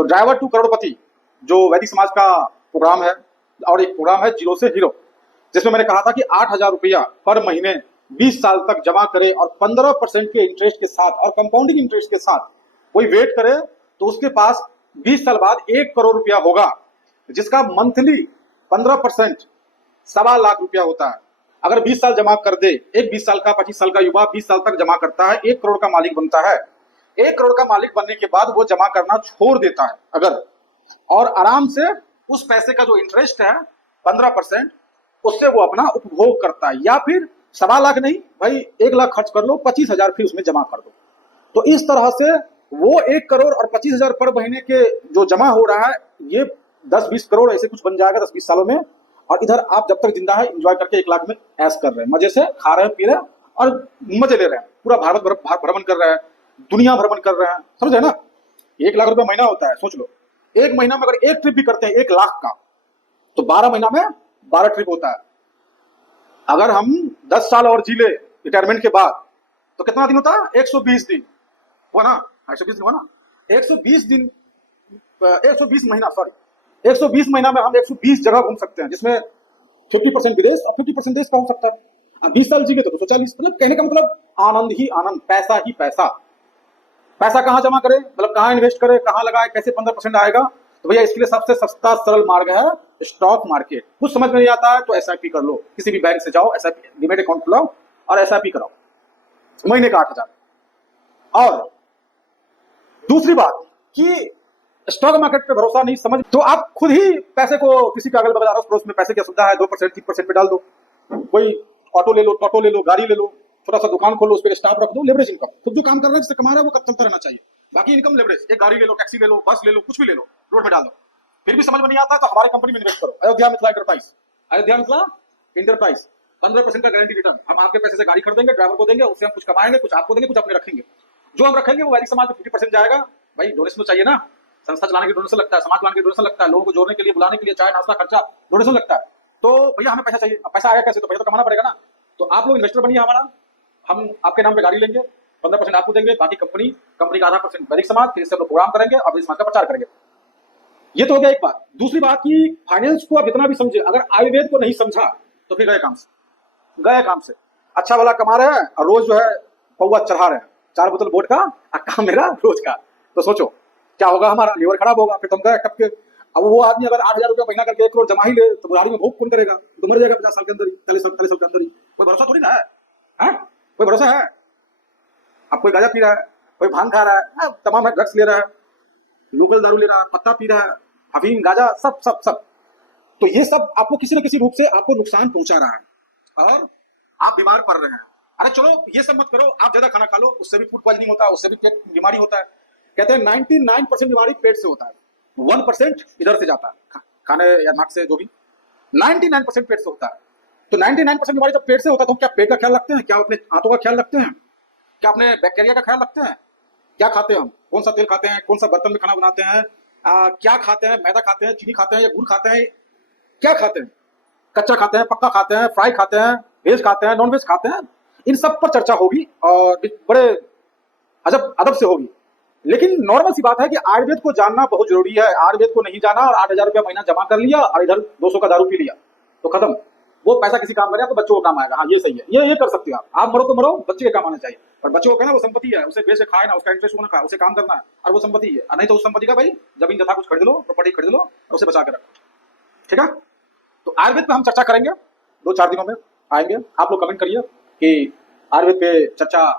तो driver to करोड़पति जो वैदिक समाज का प्रोग्राम है, और एक प्रोग्राम है जीरो से हीरो, जिसमें मैंने कहा था कि 8,000 रुपया पर महीने 20 साल तक जमा करे और 15% के इंटरेस्ट के साथ और कंपाउंडिंग इंटरेस्ट के साथ कोई वेट करे तो उसके पास 20 साल बाद 1 करोड़ रुपया होगा, जिसका मंथली 15% 1.25 लाख रुपया होता है। अगर 20 साल जमा कर दे, एक 20 साल का 25 साल का युवा 20 साल तक जमा करता है, 1 करोड़ का मालिक बनता है। 1 करोड़ का मालिक बनने के बाद वो जमा करना छोड़ देता है अगर, और आराम से उस पैसे का जो इंटरेस्ट है 15%, उससे वो अपना उपभोग करता है। या फिर 1.25 लाख नहीं भाई, 1 लाख खर्च कर लो, 25,000 फिर उसमें जमा कर दो। तो इस तरह से वो 1 करोड़ और 25,000 पर महीने के जो जमा हो रहा है, ये 10-20 करोड़ ऐसे कुछ बन जाएगा 10-20 सालों में। और इधर आप जब तक जिंदा है एंजॉय करके 1 लाख में ऐश कर रहे हैं, मजे से खा रहे हैं, पी रहे हैं और मजे ले रहे हैं, पूरा भारत भ्रमण कर रहे हैं, दुनिया भ्रमण कर रहे हैं, समझे ना। 1 लाख रुपया महीना होता है, सोच लो। एक महीना में अगर एक ट्रिप भी करते हैं 1 लाख का, तो 12 महीना में 12 ट्रिप होता है। अगर हम 10 साल और जी ले रिटायरमेंट के बाद, तो कितना दिन होता है? 120 दिन हुआ ना, 120 दिन हुआ ना, 120 दिन, 120 महीना, सॉरी 120 महीना में हम 120 जगह घूम सकते हैं, जिसमें 50% विदेश और 50% देश का हो सकता है। अब 20 साल जी गए तो 240, मतलब कहने का मतलब आनंद ही आनंद, पैसा ही पैसा। पैसा कहाँ जमा करें, मतलब कहाँ इन्वेस्ट करें, कहाँ लगाए, कैसे 15% आएगा? तो भैया इसके लिए सबसे सस्ता सरल मार्ग है स्टॉक मार्केट। कुछ समझ में नहीं आता है तो एसआईपी कर लो, किसी भी बैंक से जाओ, एसआईपी डीमैट अकाउंट खुलाओ और एसआईपी कराओ, महीने का 8,000। और दूसरी बात कि स्टॉक मार्केट पे भरोसा नहीं समझ, तो आप खुद ही पैसे को किसी का अगल बगल अड़ोस पड़ोस में पैसे की सुविधा है, 2% 3% पे डाल दो। कोई ऑटो ले लो, टोटो ले लो, गाड़ी ले लो, छोटा सा दुकान खोलो, उस पर स्टाफ रख दो, लेवरेज इनकम। खुद जो काम कर रहा है, जिससे कमा रहा है, वो चलता रहना चाहिए। बाकी इनकम लेवरेज, एक गाड़ी ले लो, टैक्सी ले लो, बस ले लो, कुछ भी ले लो, रोड में डाल दो। फिर भी समझ में नहीं आता तो हमारी कंपनी में इन्वेस्ट करो, अयोध्या मिथिला एंटरप्राइज। अयोध्या मिथिला एंटरप्राइज 15% का गारंटी रिटर्न। हम आपके पैसे से गाड़ी खरीदेंगे, ड्राइवर को देंगे, उससे हम कुछ कमाएंगे, कुछ आपको देंगे, कुछ अपने रखेंगे। जो हम रखेंगे वो वैदिक समाज में 50% जाएगा। भाई डोनेशन तो चाहिए ना, संस्था चलाने के डोनेशन लगता है, समाज चलाने के डोनेशन लगता है, लोगों को जोड़ने के लिए, बुलाने के लिए, चाय नाश्ता खर्चा डोनेशन लगता है। तो भैया हमें पैसा चाहिए। अब पैसा आएगा कैसे? तो पैसा तो कमाना पड़ेगा ना। तो आप लोग इन्वेस्टर बनिए हमारा, हम आपके नाम पे गाड़ी लेंगे, 15% आपको देंगे, बाकी कंपनी का आधा % वैदिक समाज, फिर इससे हम लोग प्रोग्राम करेंगे और वैदिक समाज का प्रचार करेंगे। ये तो हो गया एक बात। दूसरी बात कि फाइनेंस को आप जितना भी समझे, अगर आयुर्वेद को नहीं समझा तो फिर गए काम से, गए काम से। अच्छा वाला कमा रहे हैं और रोज जो है पौवा चढ़ा रहे हैं, 4 बोतल वोट का काम मेरा रोज का। तो सोचो क्या होगा, हमारा लीवर खराब होगा, फिर तुम गए टपके। अब वो आदमी अगर 8,000 रुपया महीना करके 1 करोड़ जमा ही ले, तो बुढ़ारी में भूख कौन करेगा? तो मर जाएगा 50 साल के अंदर ही, 40 साल के अंदर ही। कोई भरोसा थोड़ी ना है, हैं? कोई भरोसा है? अब कोई गांजा पी रहा है, कोई भांग खा रहा है, तमाम ड्रग्स ले रहा है, लीगल दारू ले रहा है, पत्ता पी रहा है, अफीम, गांजा, सब सब सब। तो ये सब आपको किसी न किसी रूप से आपको नुकसान पहुंचा रहा है और आप बीमार पड़ रहे हैं। अरे चलो ये सब मत करो, आप ज्यादा खाना खा लो, उससे भी फूड पॉइजनिंग होता है, उससे भी पेट बीमारी होता है। कहते हैं 99% बीमारी पेट से होता है, 1% इधर से जाता है, खाने या नाक से, जो भी। 99% पेट से होता है। तो 99% बीमारी जब पेट से होता है तो क्या पेट का ख्याल रखते हैं? क्या अपने हाथों का ख्याल रखते हैं? क्या अपने बैक्टीरिया का ख्याल रखते हैं? क्या खाते हैं हम? कौन सा तेल खाते हैं? कौन सा बर्तन में खाना बनाते हैं? क्या खाते हैं? मैदा खाते हैं, चीनी खाते हैं या गुड़ खाते हैं? क्या खाते हैं? कच्चा खाते हैं, पक्का खाते हैं, फ्राई खाते हैं, वेज खाते हैं, नॉन वेज खाते हैं? इन सब पर चर्चा होगी और बड़े अदब से होगी। लेकिन नॉर्मल सी बात है कि आयुर्वेद को जानना बहुत जरूरी है। आयुर्वेद को नहीं जाना और 8,000 रुपया महीना जमा कर लिया और इधर 200 का दारू पी लिया तो खत्म। वो पैसा किसी काम करे तो बच्चों को काम आएगा। हाँ ये सही है, ये कर सकते हो आप मरो तो मरो, बच्चे के काम आना चाहिए। पर बच्चों को कहना वो संपत्ति है, उसे बेच के खाए ना, उसका इंटरेस्ट होना खाए, उसे काम करना है और वो संपत्ति है। नहीं तो उस संपत्ति का भाई जमीन जथा कुछ खरीद लो, प्रॉपर्टी खरीद लो और उसे बचा के रखो, ठीक है। तो आयुर्वेद पे हम चर्चा करेंगे, 2-4 दिनों में आएंगे। आप लोग कमेंट करिए कि आयुर्वेद पे चर्चा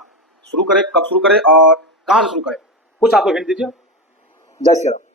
शुरू करें, कब शुरू करें और कहाँ से शुरू करें, कुछ आप लोग हिंट दीजिए। जय श्री राम।